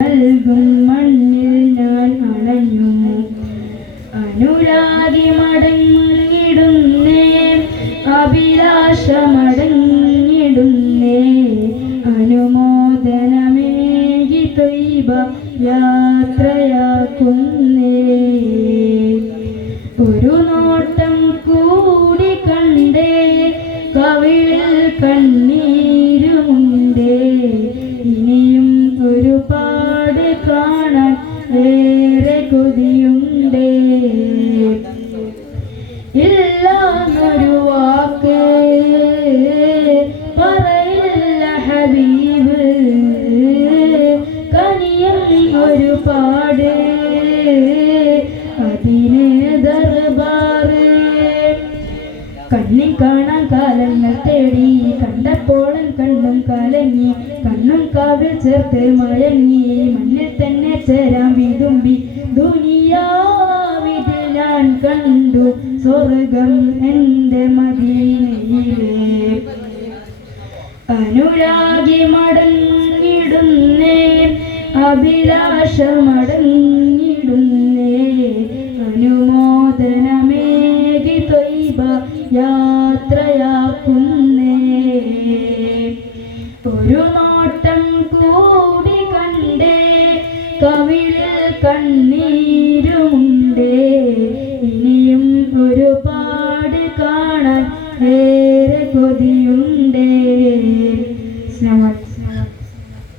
നൽകും മണ്ണിൽ ഞാൻ അണഞ്ഞു. അനുരാഗി മടങ്ങിടുന്നേ, അഭിലാഷമടങ്ങിടുന്നേ, അനുമോദനമേകി ത്വയ്ബ യാത്രയാക്കുന്നേ. ഒരു നോട്ടം കൂടി കണ്ടേ, കവിളിൽ കണ്ണീരുമുണ്ടേ, ഇനിയും ഒരുപാട് കാണാൻ വേറെ കൊതിയുണ്ടേ. ഇല്ലാന്നൊരു വാക്ക് പറയില്ല ഹബീബ്, കനിയും ഒരുപാട് അതിന് ദർബാറ്. കണ്ണിൽ കാണാൻ കാലങ്ങൾ തേടി, കണ്ടപ്പോഴും കണ്ണും കലങ്ങി, കണ്ണും കാവിൽ ചേർത്ത് മയങ്ങി, മണ്ണിൽ തന്നെ ചേരാൻ വിതുമ്പി. ദുനിയാവിതിൽ ഞാൻ കണ്ടു സ്വർഗം എൻ്റെ മദീനയിലെ. അനുരാഗി മടങ്ങിടുന്നേ, അഭിലാഷമടങ്ങിടുന്നേ, അനുമോദനമേകി ത്വയ്ബ യാത്രയാക്കുന്നേ. ഒരു നോട്ടം കൂടി കണ്ടേ, കവിളിൽ കണ്ണീരുമുണ്ടേ, ഇനിയും ഒരുപാട് കാണാൻ വേറെ കൊതിയുണ്ടേ.